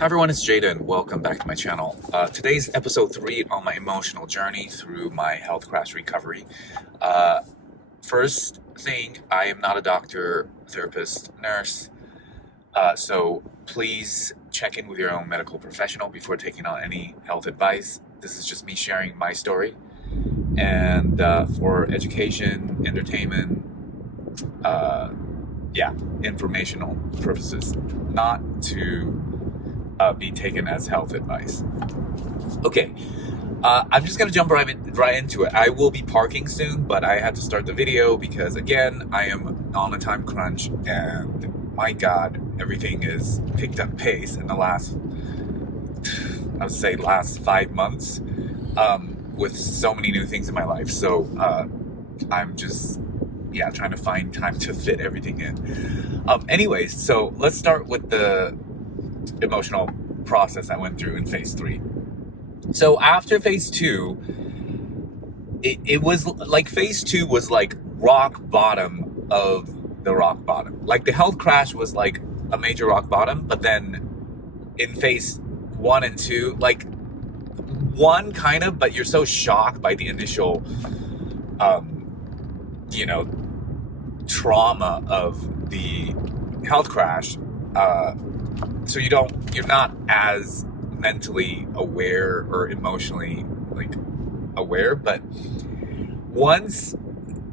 Hi everyone, it's Jaden. Welcome back to my channel. Today's episode 3 on my emotional journey through my health crash recovery. First thing, I am not a doctor, therapist, nurse, so please check in with your own medical professional before taking on any health advice. This is just me sharing my story, and for education, entertainment, informational purposes, not to be taken as health advice. Okay, I'm just gonna jump right into it. I will be parking soon, but I had to start the video because, again, I am on a time crunch, and my God, everything is picked up pace in the last 5 months, with so many new things in my life. So I'm just trying to find time to fit everything in. Anyways, so let's start with the emotional process I went through in phase 3. So after phase 2, it was like phase 2 was like rock bottom of the rock bottom. Like the health crash was like a major rock bottom, but then in phase 1 and 2, like one kind of, but you're so shocked by the initial trauma of the health crash, so you're not as mentally aware or emotionally aware. But once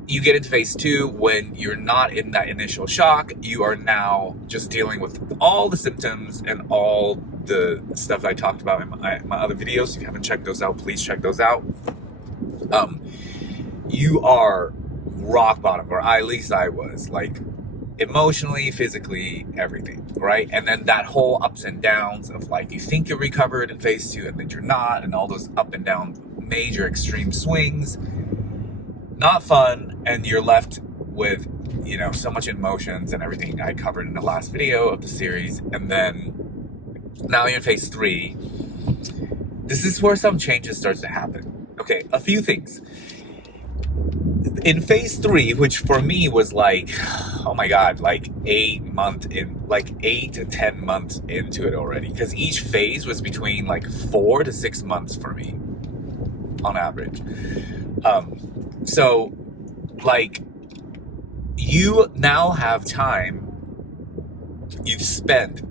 you get into phase 2, when you're not in that initial shock, you are now just dealing with all the symptoms and all the stuff I talked about in my other videos. If you haven't checked those out, please check those out. You are rock bottom, or at least I was, like, emotionally, physically, everything, right? And then that whole ups and downs of, like, you think you're recovered in phase 2 and then you're not, and all those up and down major extreme swings, not fun. And you're left with so much emotions and everything I covered in the last video of the series. And then now you're in phase 3. This is where some changes starts to happen. Okay, a few things in phase 3, which for me was like, oh my God, like 8 to 10 months into it already, because each phase was between like 4 to 6 months for me on average. So like, you now have time you've spent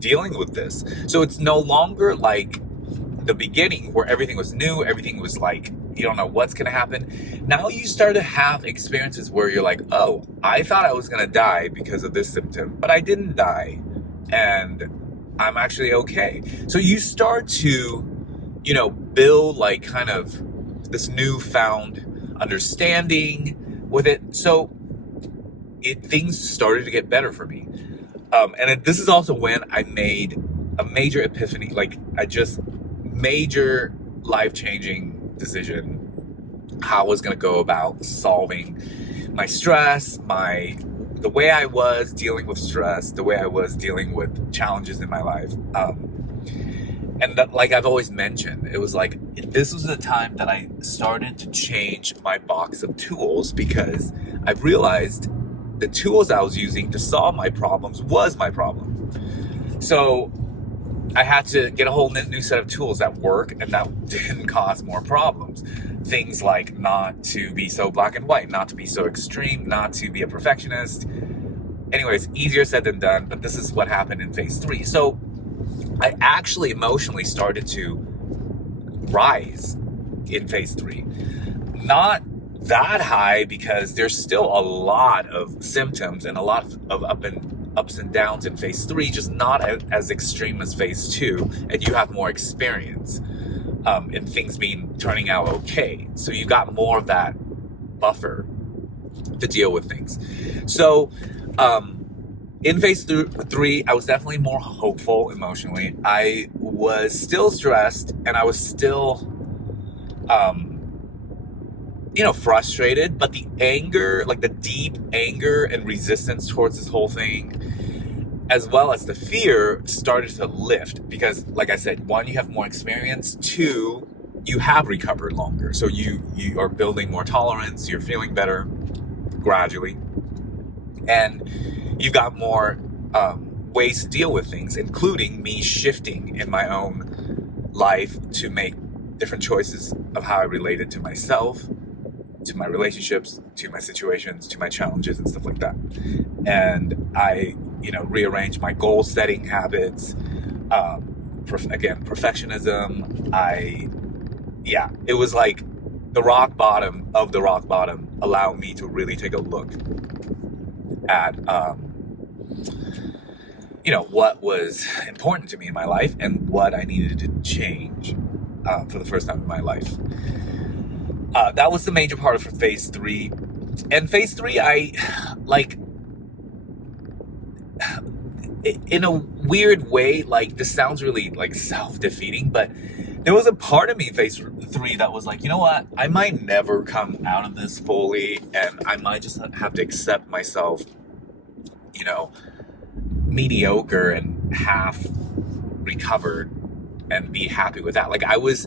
dealing with this, so it's no longer like the beginning where everything was new, everything was like, you don't know what's gonna happen. Now you start to have experiences where you're like, oh, I thought I was gonna die because of this symptom, but I didn't die, and I'm actually okay. So you start to, build like kind of this newfound understanding with it. So things started to get better for me. This is also when I made a major epiphany, major life-changing decision, how I was going to go about solving my stress, the way I was dealing with stress, the way I was dealing with challenges in my life. And that, like I've always mentioned, it was like, this was the time that I started to change my box of tools, because I realized the tools I was using to solve my problems was my problem. So I had to get a whole new set of tools that work and that didn't cause more problems. Things like not to be so black and white, not to be so extreme, not to be a perfectionist. Anyways, easier said than done, but this is what happened in phase 3. So I actually emotionally started to rise in phase 3. Not that high, because there's still a lot of symptoms and a lot of ups and downs in phase 3, just not as extreme as phase 2, and you have more experience in things turning out okay. So you got more of that buffer to deal with things. So in phase 3, I was definitely more hopeful emotionally. I was still stressed, and I was still frustrated, but the anger, like the deep anger and resistance towards this whole thing, as well as the fear, started to lift, because, like I said, 1, you have more experience, 2, you have recovered longer, so you are building more tolerance, you're feeling better gradually, and you've got more ways to deal with things, including me shifting in my own life to make different choices of how I related to myself, to my relationships, to my situations, to my challenges and stuff like that. And I, rearranged my goal setting habits, again, perfectionism. It was like the rock bottom of the rock bottom allowed me to really take a look at, what was important to me in my life and what I needed to change for the first time in my life. That was the major part of phase 3. And phase 3, in a weird way, this sounds really self-defeating, but there was a part of me in phase 3 that was like, you know what, I might never come out of this fully, and I might just have to accept myself, mediocre and half recovered and be happy with that. I was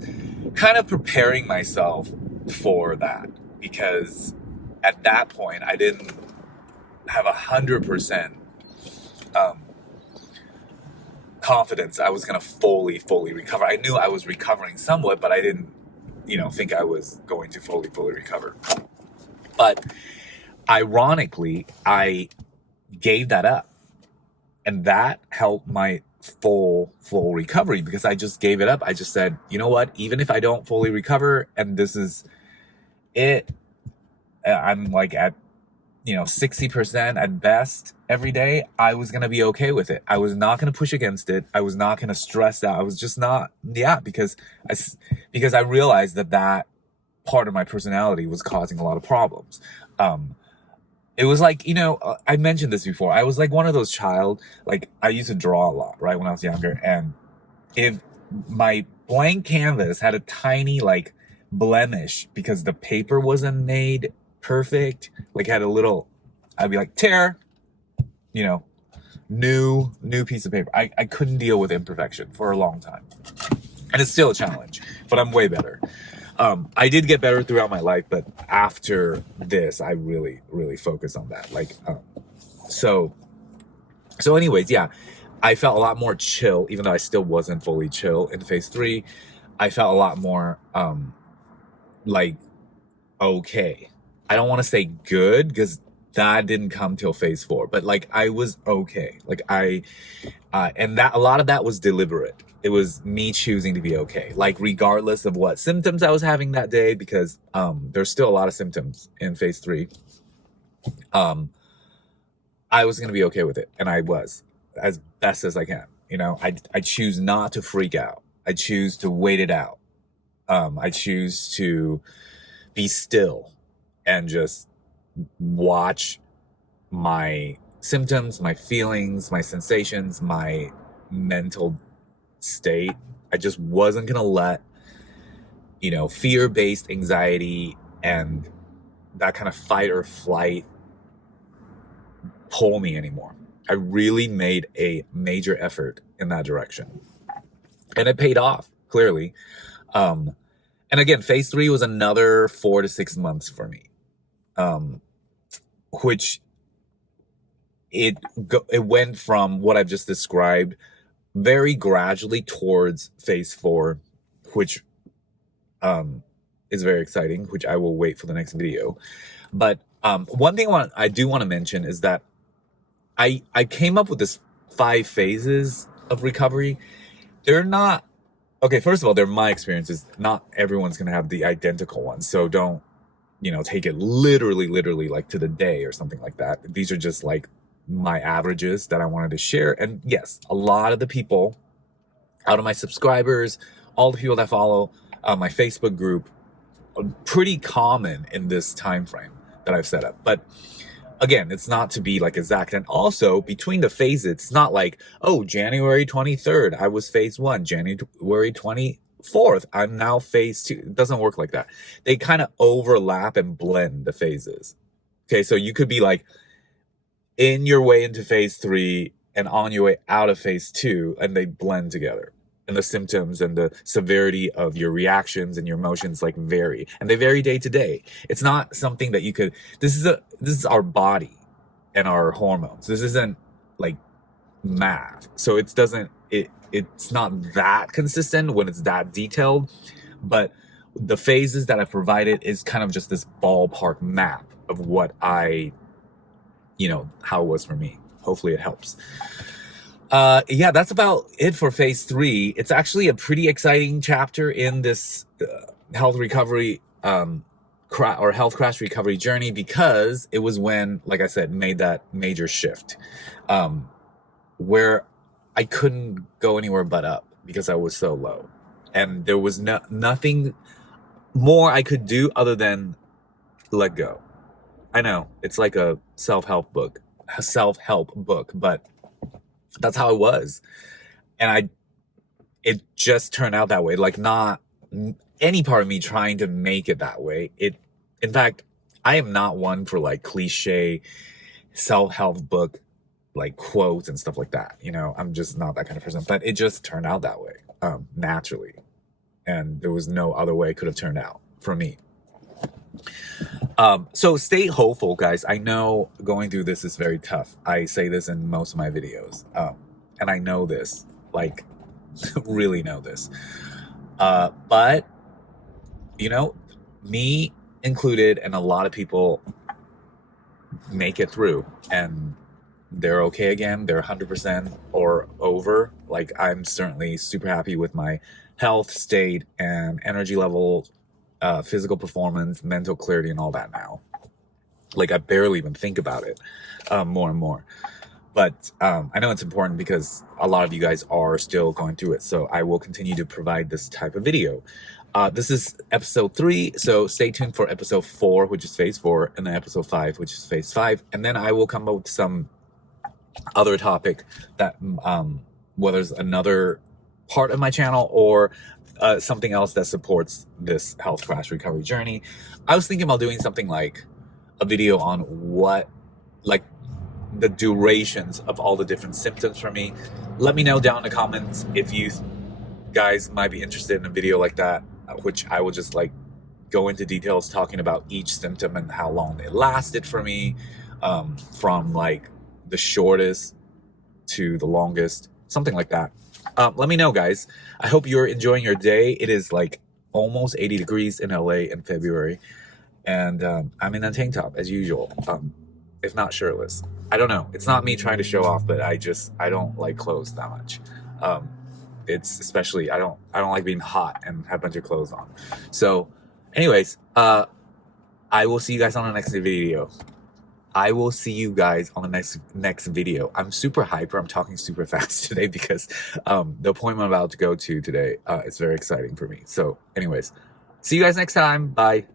kind of preparing myself for that, because at that point I didn't have 100% confidence I was going to fully recover. I knew I was recovering somewhat, but I didn't, think I was going to fully recover. But ironically, I gave that up, and that helped my full recovery, because I just gave it up. I just said, you know what, even if I don't fully recover and this is it, I'm at 60% at best every day, I was going to be okay with it. I was not going to push against it. I was not going to stress out. I was just not, because I realized that part of my personality was causing a lot of problems. It was I mentioned this before. I was one of those I used to draw a lot, right, when I was younger. And if my blank canvas had a tiny, blemish because the paper wasn't made perfect, had a little, I'd be like, tear, new piece of paper. I couldn't deal with imperfection for a long time. And it's still a challenge, but I'm way better. I did get better throughout my life, but after this, I really focused on that. So anyways, yeah, I felt a lot more chill, even though I still wasn't fully chill in phase 3. I felt a lot more, okay. I don't want to say good, because that didn't come till phase 4, but I was okay. And that a lot of that was deliberate. It was me choosing to be okay, regardless of what symptoms I was having that day, because there's still a lot of symptoms in phase 3. I was going to be okay with it, and I was, as best as I can. I choose not to freak out. I choose to wait it out. I choose to be still and just watch my symptoms, my feelings, my sensations, my mental state. I just wasn't going to let, fear-based anxiety and that kind of fight or flight pull me anymore. I really made a major effort in that direction. And it paid off, clearly. And again, phase 3 was another 4 to 6 months for me. Which it went from what I've just described very gradually towards phase 4, which is very exciting, which I will wait for the next video. But one thing I do want to mention is that I came up with this 5 phases of recovery. They're not, okay, first of all, they're my experiences. Not everyone's going to have the identical ones. So don't, take it literally to the day or something like that. These are just my averages that I wanted to share. And yes, a lot of the people out of my subscribers, all the people that follow my Facebook group, are pretty common in this time frame that I've set up. But again, it's not to be exact. And also between the phases, it's not January 23rd, I was phase 1, January 24th, I'm now phase 2. It doesn't work like that. They kind of overlap and blend the phases. Okay, so you could be in your way into phase 3 and on your way out of phase 2, and they blend together. And the symptoms and the severity of your reactions and your emotions vary, and they vary day to day. It's not something that you could, this is our body and our hormones. This isn't math. So it's not that consistent when it's that detailed, but the phases that I provided is kind of just this ballpark map of what how it was for me. Hopefully it helps. Yeah, that's about it for phase 3. It's actually a pretty exciting chapter in this health recovery health crash recovery journey, because it was when, like I said, made that major shift where I couldn't go anywhere but up because I was so low, and there was nothing more I could do other than let go. I know it's like a self-help book, but that's how it was. And it just turned out that way. Like, not any part of me trying to make it that way. In fact, I am not one for like cliche self-help book, like quotes and stuff like that. I'm just not that kind of person, but it just turned out that way, naturally. And there was no other way it could have turned out for me. So stay hopeful, guys. I know going through this is very tough. I say this in most of my videos. And I know this, like, really know this. But, me included, and a lot of people make it through, and they're okay again. They're 100% or over. Like, I'm certainly super happy with my health state and energy level, physical performance, mental clarity, and all that now. Like, I barely even think about it more and more. But I know it's important because a lot of you guys are still going through it. So I will continue to provide this type of video. This is episode 3. So stay tuned for episode 4, which is phase 4, and then episode 5, which is phase 5. And then I will come up with some other topic that, whether it's another part of my channel or something else that supports this health crash recovery journey. I was thinking about doing something like a video on the durations of all the different symptoms for me. Let me know down in the comments if you guys might be interested in a video like that, which I will just like go into details talking about each symptom and how long it lasted for me, from like the shortest to the longest, something like that. Let me know, guys. I hope you're enjoying your day. It is like almost 80 degrees in LA in February, and I'm in a tank top as usual, if not shirtless. I don't know. It's not me trying to show off, but I don't like clothes that much. It's especially, I don't like being hot and have a bunch of clothes on. So anyways, I will see you guys on the next video. Next video. I'm super hyper. I'm talking super fast today because the appointment I'm about to go to today is very exciting for me. So anyways, see you guys next time. Bye.